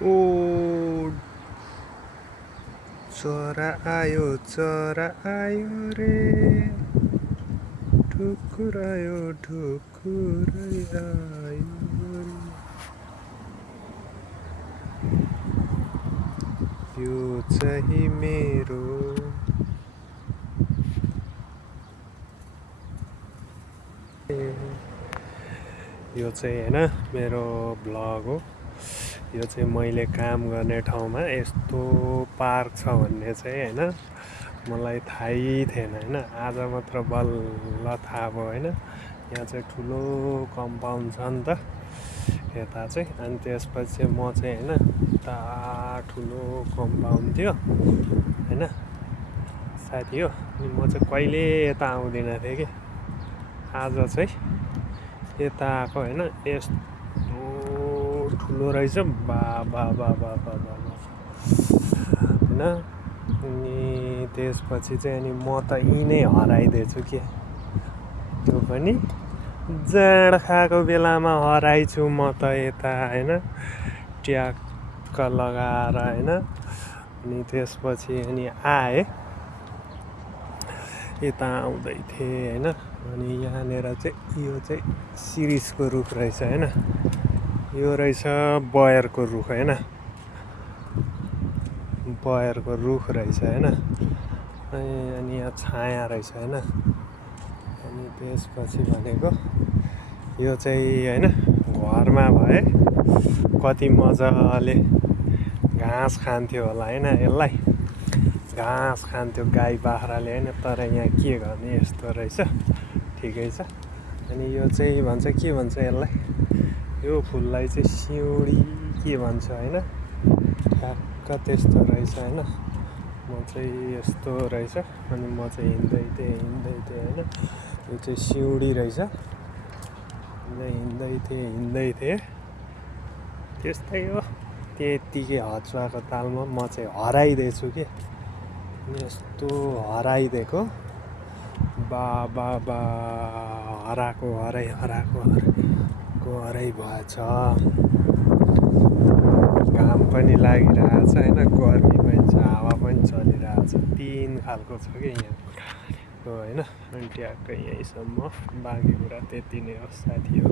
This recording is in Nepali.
ओ चरा आयो रे ठुकुरै आयो रे। यो चाहिँ मेरो यो चाहिँ हैन मेरो भ्लग हो। यो चाहिँ मैले काम गर्ने ठाउँमा यस्तो पार्क छ भन्ने चाहिँ हैन मलाई थाहै थिएन हैन। आज मात्र बल्ल थाहा भयो हैन। यहाँ चाहिँ ठुलो कम्पाउन्ड छ नि त यता चाहिँ। अनि त्यसपछि म चाहिँ हैन उता ठुलो कम्पाउन्ड थियो हैन साथी हो। अनि म चाहिँ कहिले यता आउँदिनँ थिएँ कि आज चाहिँ यता आएको हैन। यस्तो ठुलो रहेछ बा हैन। अनि त्यसपछि चाहिँ अनि म त यहीँ नै हराइदिएछु के। त्यो पनि जाँड खाएको बेलामा हराइछु म त यता हैन ट्याक्क लगाएर हैन। अनि त्यसपछि अनि आएँ यता आउँदै थिएँ हैन। अनि यहाँनिर चाहिँ यो चाहिँ सिरिसको रुख रहेछ हैन। यो रहेछ बयरको रुख हैन। बयरको रुख रहेछ हैन। अनि यहाँ छाया रहेछ हैन। अनि त्यसपछि भनेको यो चाहिँ हैन घरमा भए कति मजाले घाँस खान्थ्यो होला हैन। यसलाई घाँस खान्थ्यो गाई बाख्राले हैन। तर यहाँ के गर्ने यस्तो रहेछ ठिकै छ। अनि यो चाहिँ भन्छ के भन्छ यसलाई यो फुललाई चाहिँ सिउँडी के भन्छ हैन। ठ्याक्क त्यस्तो रहेछ हैन। म चाहिँ यस्तो रहेछ। अनि म चाहिँ हिँड्दै थिएँ हैन। यो चाहिँ सिउँडी रहेछ। हिँड्दै थिएँ त्यस्तै हो। त्यतिकै हचुवाको तालमा म चाहिँ हराइदिएछु के। यस्तो हराइदिएको बा हराएको हराइ भएछ। घाम पनि लागिरहेछ हैन। गर्मी पनि छ हावा पनि चलिरहेछ। तीन खालको छ कि यहाँ हैन। अनि ट्याक्कै यहीँसम्म बाँकी कुरा त्यति नै हो साथी हो।